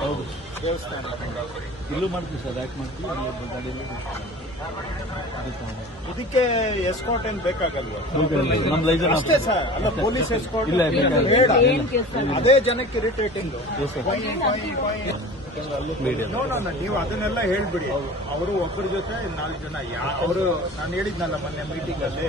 ಹೌದು ದೇವಸ್ಥಾನ ಇಲ್ಲೂ ಮಾಡ್ತೀವಿ ಸರ್ ಯಾಕೆ ಮಾಡ್ತೀವಿ ಅಲ್ಲಿ ಗಾಡಿಯಲ್ಲಿ ಇದಕ್ಕೆ ಎಸ್ಕಾಟ್ ಏನ್ ಬೇಕಾಗಲ್ವಾ ನಮ್ಮ ಅಷ್ಟೇ ಸರ್ ಅಲ್ಲ ಪೊಲೀಸ್ ಎಸ್ಕಾಟ್ ಇಲ್ಲ, ಬೇಡ ಅದೇ ಜನಕ್ಕೆ ಇರಿಟೇಟಿಂಗ್ ನೋ ನೋ ನೀವು ಅದನ್ನೆಲ್ಲ ಹೇಳ್ಬಿಡಿ. ಅವರು ಒಬ್ಬರ ಜೊತೆ ನಾಲ್ಕು ಜನ ಅವರು ನಾನು ಹೇಳಿದ್ನಲ್ಲ ಮೊನ್ನೆ ಮೀಟಿಂಗ್ ಅಲ್ಲಿ.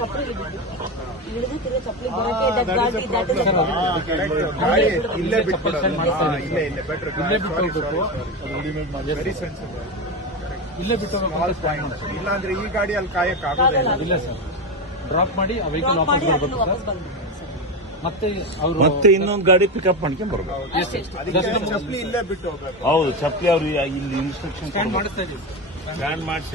ಚಪ್ಪಲಿ ಬಿದ್ದು ಇಳಿದು ತಿರುಗಿ ಚಪ್ಪಲಿ ಬರೋಕೆ that ಗಾಡಿ that is a problem. ಗಾಡಿ ಇಲ್ಲೇ ಬಿಟ್ಬಿಡೋದು ಹಾ, ಇಲ್ಲೇ ಇಲ್ಲೇ ಬೆಟರ್ ಇಲ್ಲೇ ಬಿಟ್ಟು ಹೋಗ್ಬೇಕು ಅದು ರೆಡಿಮೇಡ್ ಮಾಡಿ ವೆರಿ ಸೆನ್ಸಿಬಲ್ ಇಲ್ಲೇ ಬಿಟ್ಟು ಪಾಯಿಂಟ್ ಇಲ್ಲಾಂದ್ರೆ ಈ ಗಾಡಿ ಅಲ್ಲಿ ಕಾಯಕ್ ಆಗೋದೇ ಇಲ್ಲ. ಇಲ್ಲ ಸರ್. ಡ್ರಾಪ್ ಮಾಡಿ ಆ ವೆಹಿಕಲ್ ವಾಪಸ್ ಮಾಡಿ ಅದನ್ನು ಬರ್ಬೇಕು ವಾಪಸ್ ಬಂದ್ಬಿಡ್ತೀನಿ ಸರ್. ಮತ್ತೆ ಅವರು ಮತ್ತೆ ಇನ್ನೊಂದು ಗಾಡಿ ಪಿಕಪ್ ಮಾಡ್ಕೊಂಡ್ ಬರ್ಬೇಕು. ಅಷ್ಟೇ ಅದಕ್ಕೆ ಚಪ್ಪಲಿ ಇಲ್ಲೇ ಬಿಟ್ಟು ಹೋಗ್ಬೇಕು. ಹೌದು ಚಪ್ಪಲಿ ಅವ್ರು ಇಲ್ಲಿ ಇನ್ಸ್ಟ್ರಕ್ಷನ್ ಮಾಡಿಸ್ತಾ ಇದ್ದೀವಿ. ಸ್ಟ್ಯಾಂಡ್ ಮಾಡಿಸಿ